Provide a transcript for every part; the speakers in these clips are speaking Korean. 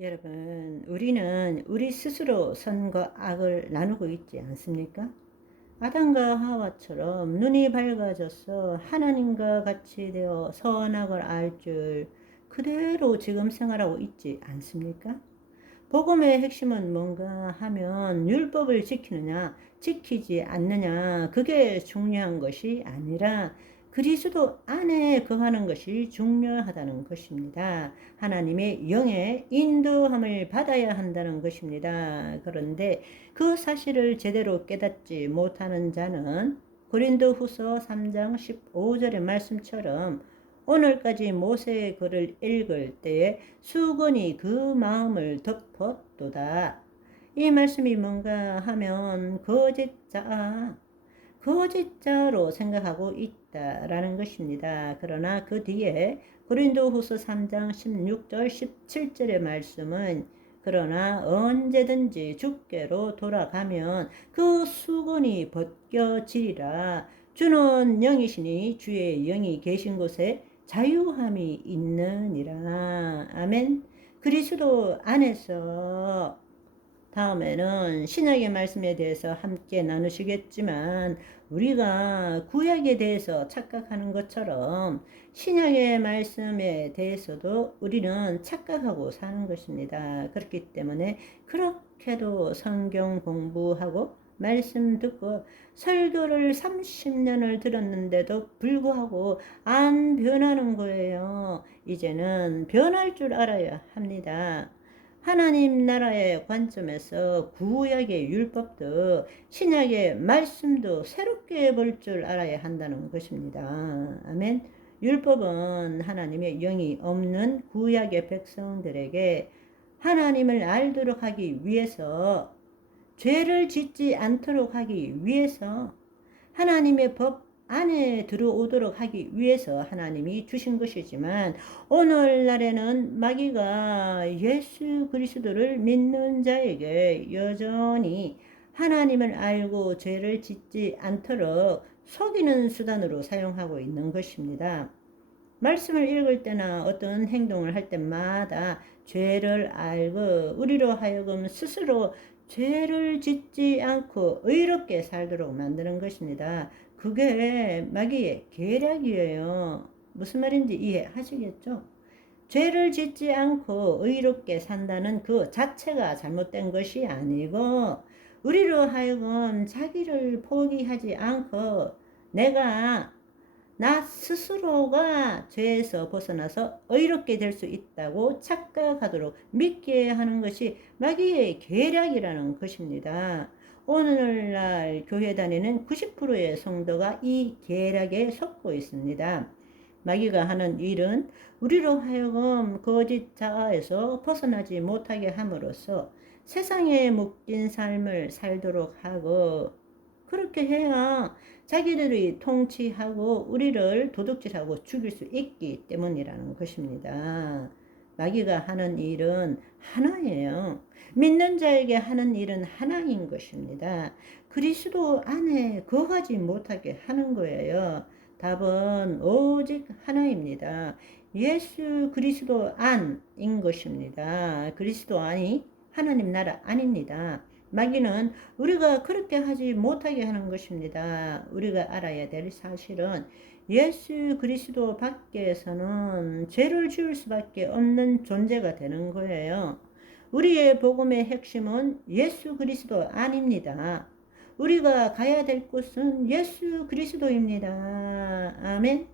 여러분, 우리는 우리 스스로 선과 악을 나누고 있지 않습니까? 아담과 하와처럼 눈이 밝아져서 하나님과 같이 되어 선악을 알 줄 그대로 지금 생활하고 있지 않습니까? 복음의 핵심은 뭔가 하면 율법을 지키느냐, 지키지 않느냐, 그게 중요한 것이 아니라 그리스도 안에 거하는 것이 중요하다는 것입니다. 하나님의 영의 인도함을 받아야 한다는 것입니다. 그런데 그 사실을 제대로 깨닫지 못하는 자는 고린도후서 3장 15절의 말씀처럼 오늘까지 모세의 글을 읽을 때에 수건이 그 마음을 덮었도다. 이 말씀이 뭔가 하면 거짓자로 생각하고 있다라는 것입니다. 그러나 그 뒤에 고린도후서 3장 16절 17절의 말씀은 그러나 언제든지 주께로 돌아가면 그 수건이 벗겨지리라. 주는 영이시니 주의 영이 계신 곳에 자유함이 있느니라. 아멘. 그리스도 안에서 다음에는 신약의 말씀에 대해서 함께 나누시겠지만 우리가 구약에 대해서 착각하는 것처럼 신약의 말씀에 대해서도 우리는 착각하고 사는 것입니다. 그렇기 때문에 그렇게도 성경 공부하고 말씀 듣고 설교를 30년을 들었는데도 불구하고 안 변하는 거예요. 이제는 변할 줄 알아야 합니다. 하나님 나라의 관점에서 구약의 율법도 신약의 말씀도 새롭게 볼 줄 알아야 한다는 것입니다. 아멘. 율법은 하나님의 영이 없는 구약의 백성들에게 하나님을 알도록 하기 위해서, 죄를 짓지 않도록 하기 위해서, 하나님의 법 안에 들어오도록 하기 위해서 하나님이 주신 것이지만 오늘날에는 마귀가 예수 그리스도를 믿는 자에게 여전히 하나님을 알고 죄를 짓지 않도록 속이는 수단으로 사용하고 있는 것입니다. 말씀을 읽을 때나 어떤 행동을 할 때마다 죄를 알고 우리로 하여금 스스로 죄를 짓지 않고 의롭게 살도록 만드는 것입니다. 그게 마귀의 계략이에요. 무슨 말인지 이해하시겠죠? 죄를 짓지 않고 의롭게 산다는 그 자체가 잘못된 것이 아니고 우리로 하여금 자기를 포기하지 않고 나 스스로가 죄에서 벗어나서 의롭게 될 수 있다고 착각하도록 믿게 하는 것이 마귀의 계략이라는 것입니다. 오늘날 교회 다니는 90%의 성도가 이 계략에 속고 있습니다. 마귀가 하는 일은 우리로 하여금 거짓 자아에서 벗어나지 못하게 함으로써 세상에 묶인 삶을 살도록 하고, 그렇게 해야 자기들이 통치하고 우리를 도둑질하고 죽일 수 있기 때문이라는 것입니다. 마귀가 하는 일은 하나예요. 믿는 자에게 하는 일은 하나인 것입니다. 그리스도 안에 거하지 못하게 하는 거예요. 답은 오직 하나입니다. 예수 그리스도 안인 것입니다. 그리스도 안이 하나님 나라 아닙니다. 마귀는 우리가 그렇게 하지 못하게 하는 것입니다. 우리가 알아야 될 사실은 예수 그리스도 밖에서는 죄를 지을 수밖에 없는 존재가 되는 거예요. 우리의 복음의 핵심은 예수 그리스도 아닙니다. 우리가 가야 될 곳은 예수 그리스도입니다. 아멘.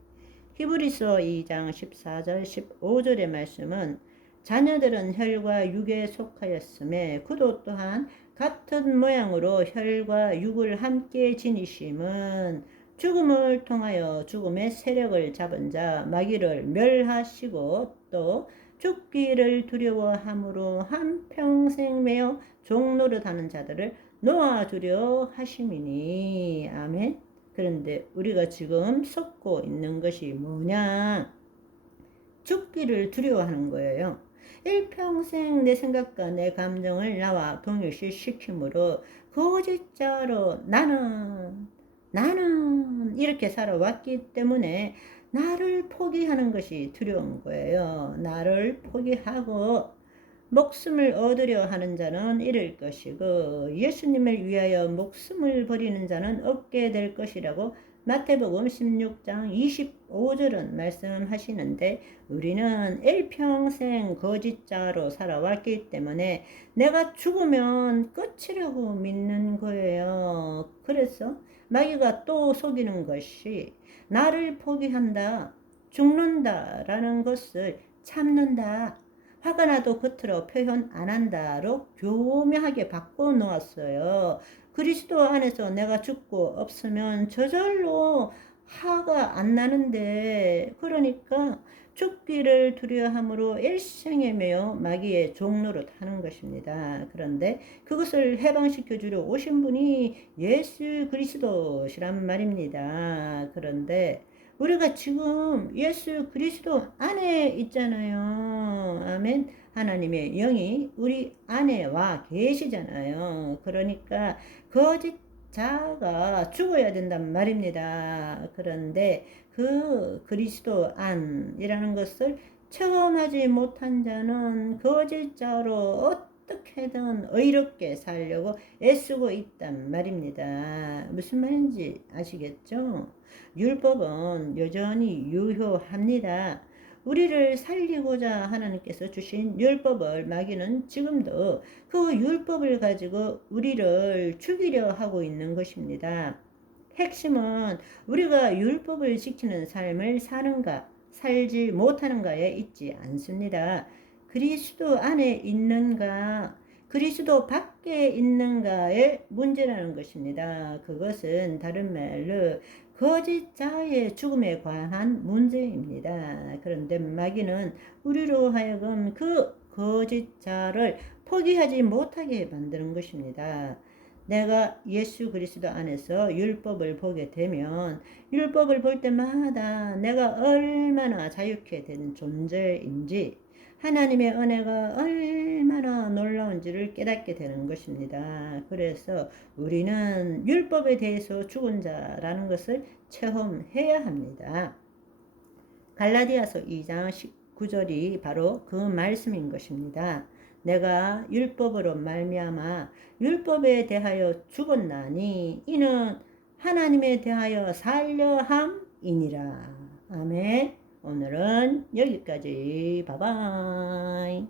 히브리서 2장 14절 15절의 말씀은 자녀들은 혈과 육에 속하였음에 그도 또한 같은 모양으로 혈과 육을 함께 지니심은 죽음을 통하여 죽음의 세력을 잡은 자 마귀를 멸하시고 또 죽기를 두려워함으로 한평생 매어 종노릇하는 자들을 놓아주려 하심이니. 아멘. 그런데 우리가 지금 속고 있는 것이 뭐냐? 죽기를 두려워하는 거예요. 일평생 내 생각과 내 감정을 나와 동일시시키므로 거짓자로 나는 이렇게 살아왔기 때문에 나를 포기하는 것이 두려운 거예요. 나를 포기하고 목숨을 얻으려 하는 자는 잃을 것이고 예수님을 위하여 목숨을 버리는 자는 얻게 될 것이라고 마태복음 16장 25절은 말씀하시는데, 우리는 일평생 거짓자로 살아왔기 때문에 내가 죽으면 끝이라고 믿는 거예요. 그래서 마귀가 또 속이는 것이, 나를 포기한다, 죽는다 라는 것을 참는다, 화가 나도 겉으로 표현 안 한다로 교묘하게 바꿔 놓았어요. 그리스도 안에서 내가 죽고 없으면 저절로 화가 안 나는데, 그러니까 죽기를 두려워함으로 일생에 매여 마귀의 종로로 타는 것입니다. 그런데 그것을 해방시켜 주려 오신 분이 예수 그리스도시란 말입니다. 그런데 우리가 지금 예수 그리스도 안에 있잖아요. 아멘. 하나님의 영이 우리 안에 와 계시잖아요. 그러니까 거짓자가 죽어야 된단 말입니다. 그런데 그 그리스도 안이라는 것을 체험하지 못한 자는 거짓자로 어떻게든 의롭게 살려고 애쓰고 있단 말입니다. 무슨 말인지 아시겠죠? 율법은 여전히 유효합니다. 우리를 살리고자 하나님께서 주신 율법을 마귀는 지금도 그 율법을 가지고 우리를 죽이려 하고 있는 것입니다. 핵심은 우리가 율법을 지키는 삶을 사는가, 살지 못하는가에 있지 않습니다. 그리스도 안에 있는가, 그리스도 밖에 있는가의 문제라는 것입니다. 그것은 다른 말로 거짓자의 죽음에 관한 문제입니다. 그런데 마귀는 우리로 하여금 그 거짓자를 포기하지 못하게 만드는 것입니다. 내가 예수 그리스도 안에서 율법을 보게 되면 율법을 볼 때마다 내가 얼마나 자유케 된 존재인지, 하나님의 은혜가 얼마나 놀라운지를 깨닫게 되는 것입니다. 그래서 우리는 율법에 대해서 죽은 자라는 것을 체험해야 합니다. 갈라디아서 2장 19절이 바로 그 말씀인 것입니다. 내가 율법으로 말미암아 율법에 대하여 죽었나니 이는 하나님에 대하여 살려 함이니라. 아멘. 오늘은 여기까지. 바이바이.